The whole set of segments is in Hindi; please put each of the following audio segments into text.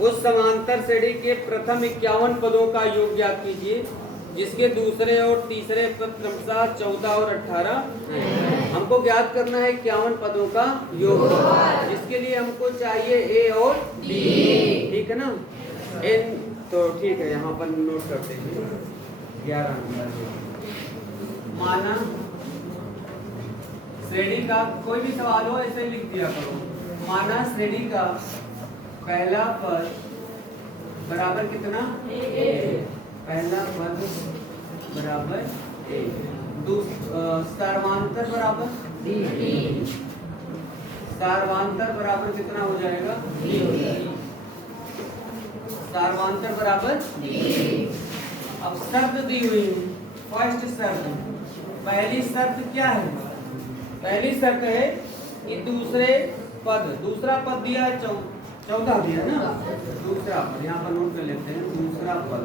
उस समांतर श्रेणी के प्रथम 51 पदों का योग ज्ञात कीजिए जिसके दूसरे और तीसरे पद क्रमशः 14 और 18 हैं। हमको ज्ञात करना है 51 पदों का योग, जिसके लिए हमको चाहिए ए और बी, ठीक है ना। इन तो ठीक है, यहाँ पर नोट करते हैं 11 नंबर। माना श्रेणी का कोई भी सवाल हो ऐसे लिख दिया करो। माना श्रेणी का पहला पद बराबर कितना, पहला पद बराबर ए, सर्वांतर बराबर डी, सर्वांतर बराबर कितना हो जाएगा, सर्वांतर बराबर डी। अब शर्त दी हुई है, फर्स्ट शर्त, पहली शर्त क्या है, पहली शर्त है कि दूसरा पद दिया है 14 दिया ना, दूसरा पद यहाँ पर नोट कर लेते हैं, दूसरा पद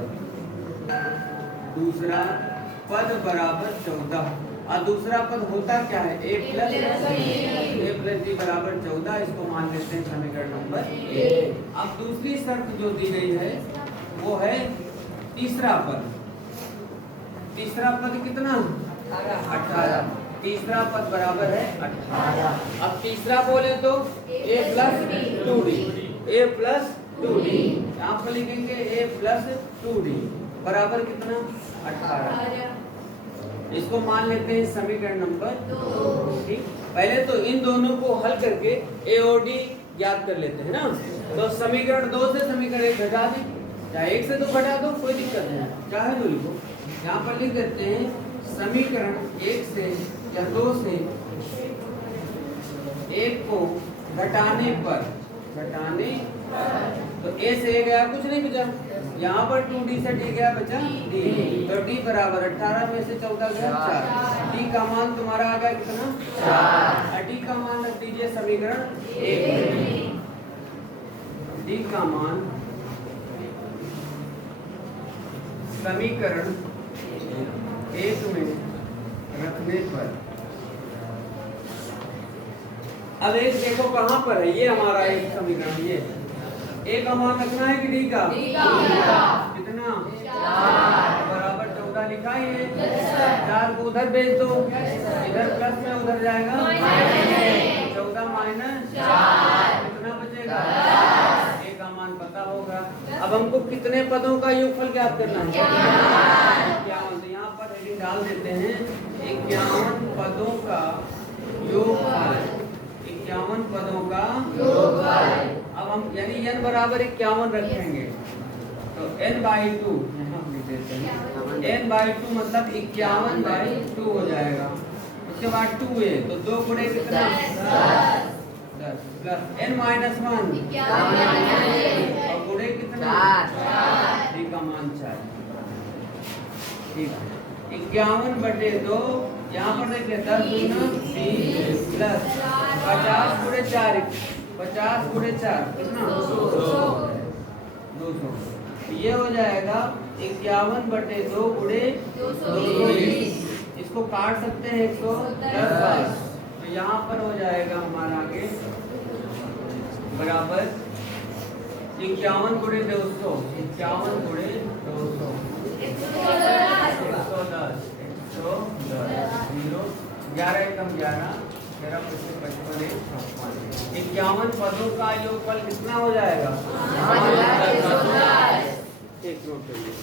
बराबर 14 और दूसरा पद होता क्या है a प्लस बी बराबर 14, इसको मान लेते हैं समीकरण नंबर ए। अब दूसरी शर्त जो दी गई है वो है तीसरा पद कितना, 18, तीसरा पद बराबर है 18। अब तीसरा बोले तो a प्लस 2d, यहाँ पर लिखेंगे a प्लस 2d बराबर कितना, 18। इसको मान लेते हैं समीकरण नंबर 2। ठीक, पहले तो इन दोनों को हल करके a और d ज्ञात कर लेते हैं ना। तो समीकरण 2 से समीकरण 1 घटा दें, चाहे 1 से तो घटा दो, कोई दिक्कत नहीं, चाहे तो लिखो। यहाँ पर लिख देते हैं समीकरण 1 से या 2 से 1 को घटाने पर तो a से a गया, कुछ नहीं बचा, यहाँ पर 2d से d गया, बचा d, तो d बराबर 18 में से 14 गया 4, d का मान तुम्हारा आ गया कितना, 4। d का मान रख दीजिए समीकरण 1 में, d का मान समीकरण 1 में रखने पर, अब एक देखो कहाँ पर है, ये हमारा एक समीकरण, ये a का मान रखना है कि d का, कितना, 4 बराबर 14 लिखा है, 4 को उधर भेज दो, इधर प्लस में उधर जाएगा 14 माइनस 4, कितना बचेगा, a का मान पता होगा। अब हमको कितने पदों का योगफल ज्ञात करना है, 51। तो यहाँ पर हेडिंग डाल देते हैं 51 पदों का योगफल, 51 पदों का योगफल। अब हम यानी n बराबर 51 रखेंगे, तो n/2 यहाँ लिख देते हैं, n/2 मतलब 51/2 हो जाएगा। उसके बाद 2a, तो 2 गुणे कितना, 10 प्लस n-1 और गुणे कितना, 4, d का मान 4। ठीक, 51/2, यहाँ पर देखिए 10 गुना 20 प्लस 50 गुणे 4, 50 गुणे 4 कितना, 200। ये हो जाएगा 51/2 गुणे 220, इसको काट सकते हैं 110 बार, तो यहाँ पर हो जाएगा हमारा आगे बराबर 51 गुणे 200, 51 गुणे 200, 110, 11 एकम 11, 51 पदों का योगफल कितना हो जाएगा, एक नोट करिए।